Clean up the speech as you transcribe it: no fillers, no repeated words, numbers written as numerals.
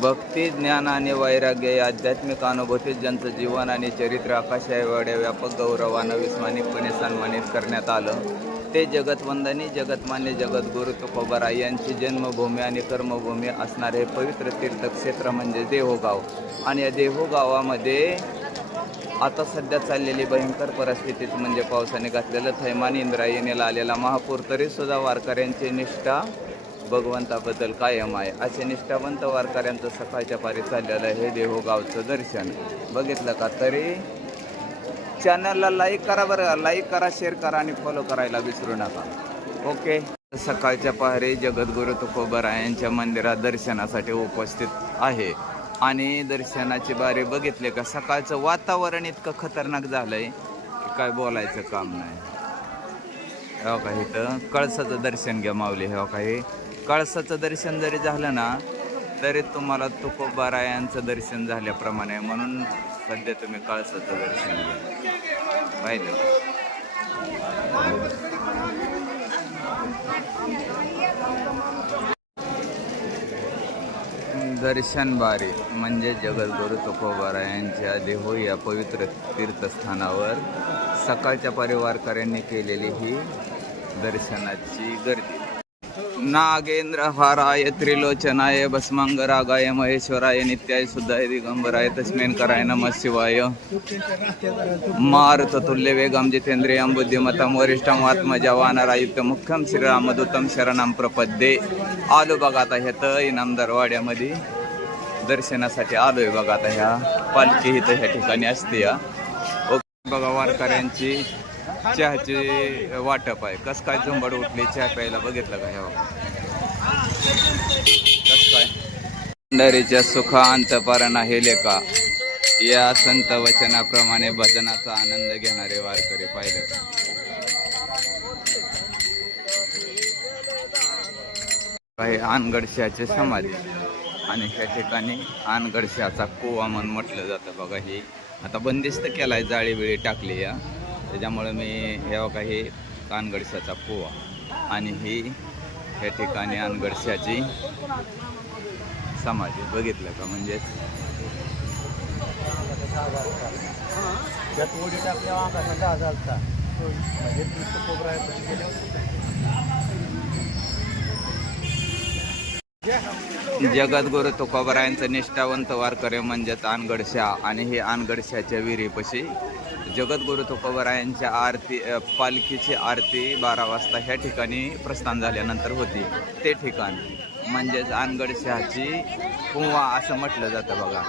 भक्ती, ज्ञान आणि वैराग्य या आध्यात्मिक अनुभूतीत ज्यांचं जीवन आणि चरित्र आकाशा एवढ्या व्यापक गौरवानं विस्मानिकपणे सन्मानित करण्यात आलं, ते जगतवंदनी जगतमान्य जगद्गुरू तुकोबाराय यांची जन्मभूमी आणि कर्मभूमी असणारे हे पवित्र तीर्थक्षेत्र म्हणजे देहूगाव. आणि या देहू गावामध्ये आता सध्या चाललेली भयंकर परिस्थितीत म्हणजे पावसाने घातलेलं थैमान, इंद्रायणीला आलेला महापूर, तरीसुद्धा वारकऱ्यांची निष्ठा भगवंताबद्दल कायम आहे. असे निष्ठावंत वारकऱ्यांचं सकाळच्या पारी चाललेलं हे देहू गावचं दर्शन बघितलं का? तरी चॅनलला लाईक करा बरं, लाईक करा, शेअर करा आणि फॉलो करायला विसरू नका. ओके. सकाळच्या पहारी जगद्गुरू तुकोबाराय यांच्या मंदिरात दर्शनासाठी उपस्थित आहे आणि दर्शनाची बारी बघितले का? सकाळचं वातावरण इतकं खतरनाक झालंय की काय बोलायचं काम नाही. हो का? इथं कळसाचं दर्शन घ्या माऊली. हो का? हे कळसाचं दर्शन जरी झालं ना तरी तुम्हाला तुकोबारायांचं दर्शन झाल्याप्रमाणे, म्हणून सध्या तुम्ही कळसाचं दर्शन घ्या. पाहिलं? दर्शन बारी म्हणजे जगद्गुरू तुकोबारायांच्या देहू या पवित्र तीर्थस्थानावर सकाळच्या परिवारकऱ्यांनी केलेली ही दर्शनाची गर्दी. नागेंद्र हाराय त्रिलोचनाय भस्मांगरागाय महेश्वराय नित्याय शुद्धाय दिगंबराय तस्मेनकराय नमः शिवाय. मारुततुल्य वेगं जितेंद्रियं बुद्धिमतं वरिष्ठं आत्मजा वानरायुक्त मुख्यं श्रीरामदूतं शरणं प्रपद्ये. आलो बघा आता ह्यात इनामदारवाड्यामध्ये दर्शनासाठी आलोय बघा. आता ह्या पालखी इथं ह्या ठिकाणी असते या. ओके बघा, वारकऱ्यांची चहाची वाटप आहे. कस काय झुंबड उठली चहा प्यायला बघितलं का? ह्या कस काय पंढरीच्या सुखांत पारणा हे लेखा या संत वचनाप्रमाणे भजनाचा आनंद घेणारे वारकरी पाहिले का? काही आनगडशाचे समाधी आणि ह्या ठिकाणी आनगडशाचा कुवा म्हणून म्हटलं जातं बघा. ही आता बंदिस्त केलाय, जाळी बिळी टाकली या, त्याच्यामुळे मी हे काही आनगडशाचा कुवा. आणि ही ह्या ठिकाणी आनगडशाची समाधी बघितलं का? म्हणजे जगद्गुरू तुकोबारायांचं निष्ठावंत वारकरी म्हणजेच आनगडशा. आणि हे आनगडशाच्या विहिरीपाशी जगद्गुरू तुकोबारायांच्या आरती, पालखीची आरती 12 वाजता ह्या ठिकाणी प्रस्थान झाल्यानंतर होती. ते ठिकाण म्हणजेच आनगडशाची कुवा असं म्हटलं जातं बघा.